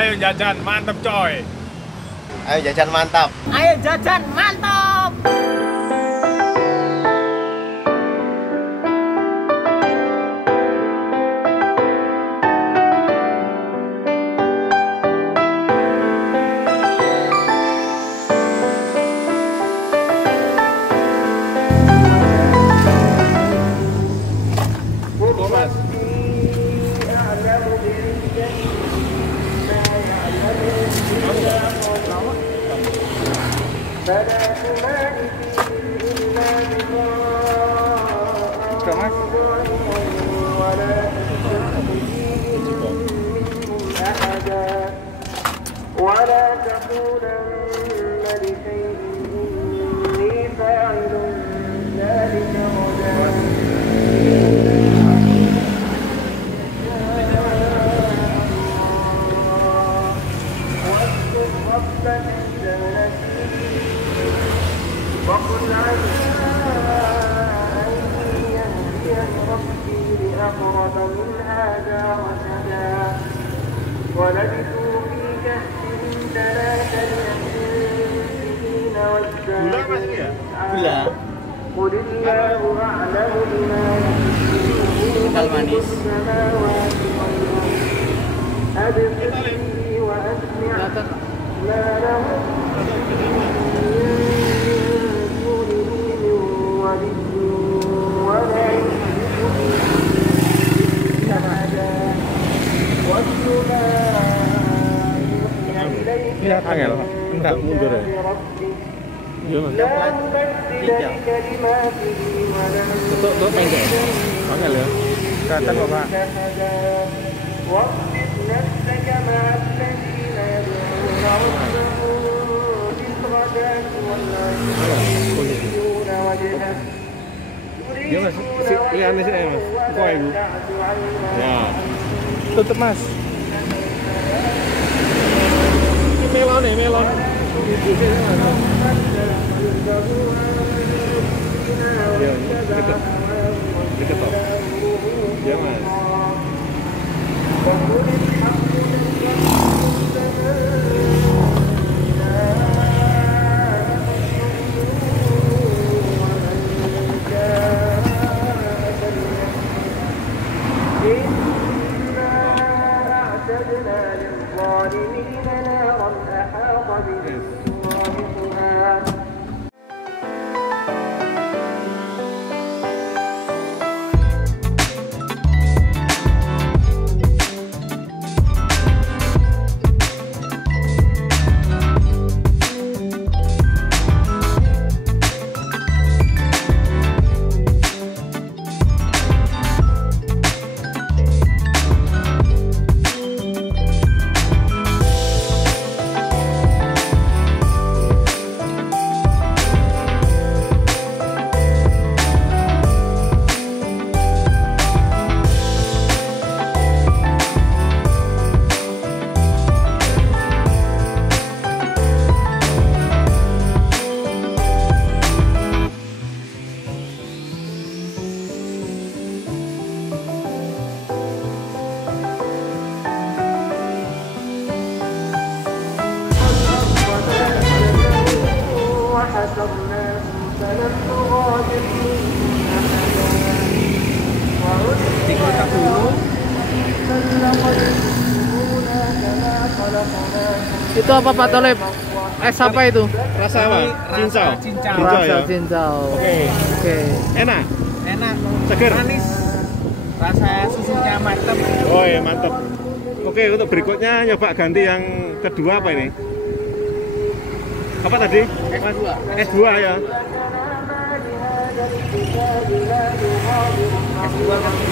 Ayo jajan, mantep coy. Ayo jajan mantap. Ayo jajan mantap. ولا تقولن لشيء إني فاعل ذلك غدا واذكر ربك إذا نسيت وقل عسى أن يهديني ربي لأقرب من هذا رشدا ولبثوا في كهفهم 3 سنين وازدادوا قل الله أعلم بما يفعلون في السماوات والأرض أبصر به وأسمع ما لهم من دونه من ولي ولا يشرك به أحدا واتل ما Lihat angel, enggak mundur ya. Iya mas. Tutup angel ya. Kelihatan kok Pak. Iya mas, lihat sih mas. Kok ibu? Ya. Tutup mas. Melon nih, melon. Ya, deket. Deket toh. Ya mas. Itu apa Pak Tolib? Apa itu? Rasa apa? Cincau. Rasa cincau. Oke. Enak? Enak, seger, manis, rasa susunya mantap. Oh ya mantap. Oke, untuk berikutnya nyoba ganti yang kedua apa ini? Apa tadi? S2. S2 ya.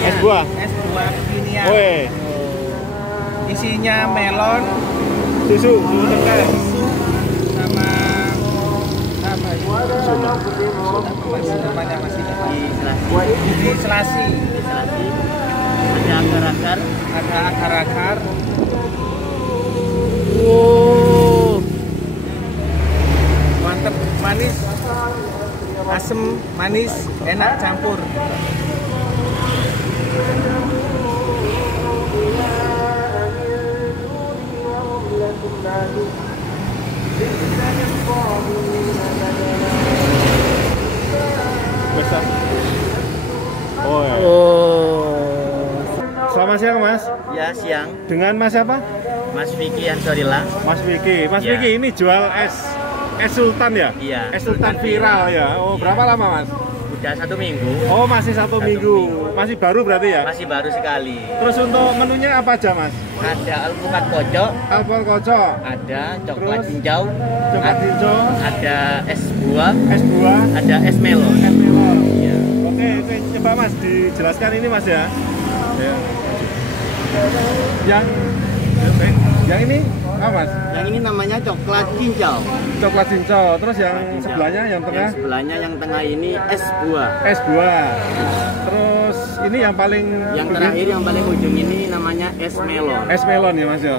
S2 kekinian. Woi. Isinya melon, Susu tengah. sama apa itu? Namanya masih di selasi. Ada akar-akar. Wow. Mantep, manis, asem, manis, enak campur. Besar. Oh ya. Selamat siang Mas. Ya, siang. Dengan Mas apa? Mas Vicky Ansarilla. Mas Vicky. Mas Ya. Vicky ini jual es Sultan ya? Iya. Es Sultan viral ya. Oh, berapa lama Mas? Udah 1 minggu. Oh, masih satu minggu. Masih baru berarti ya? Masih baru sekali. Terus untuk menunya apa aja Mas? Ada alpukat kocok, Alpol kocok, ada coklat Terus? hijau, coklat hijau, ada es buah, es buah, ada es melon. es melon. Iya. Oke, coba Mas dijelaskan ini Mas ya. Ya. Yang ini apa Mas? Yang ini namanya coklat cincau. Coklat cincau. Terus yang sebelahnya, yang tengah, Yang sebelahnya yang tengah ini es buah. es buah. Terus ini yang paling Yang terakhir yang paling ujung ini namanya es melon. es melon ya Mas ya.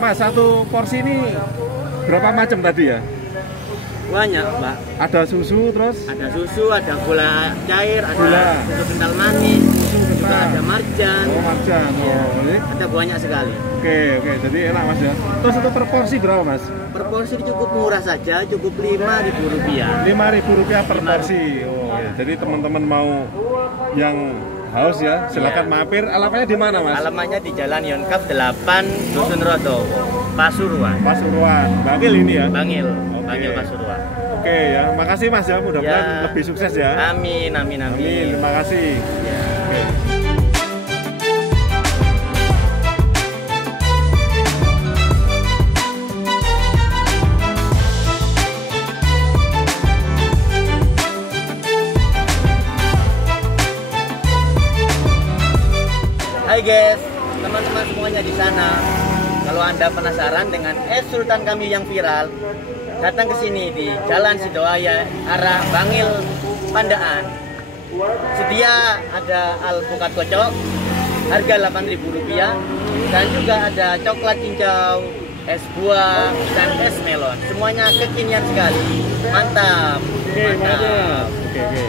Mas, satu porsi ini berapa macam tadi ya? Banyak, Mbak. Ada susu, terus Ada susu, ada gula cair, ada Gula. susu kental manis, juga kental. ada marjan. oh marjan. Oh, ini. Ada banyak sekali. Oke, jadi enak Mas ya. Terus untuk per porsi berapa Mas? Per porsi cukup murah saja, cukup Rp5.000. Rp5.000 per Rp5.000. porsi. Oh, Iya. jadi teman-teman mau yang haus ya, silakan Iya. mampir. Alamatnya di mana Mas? Alamannya di Jalan Yonkap 8, Dusun Roto, Pasuruan. Pasuruan. Bangil ini ya. Bangil, Oke. Bangil Pasuruan. Oke ya, makasih Mas ya. Mudah-mudahan Ya. lebih sukses ya. Amin, amin, Amin. amin. Terima kasih. Ya. Oke. Hai guys, teman-teman semuanya di sana. Kalau Anda penasaran dengan es sultan kami yang viral, datang ke sini di Jalan Sidoaya arah Bangil Pandaan. Sedia ada alpukat kocok, harga Rp8.000, dan juga ada coklat cincau, es buah, dan es melon. Semuanya kekinian sekali. Mantap. Oke, mantap. Oke.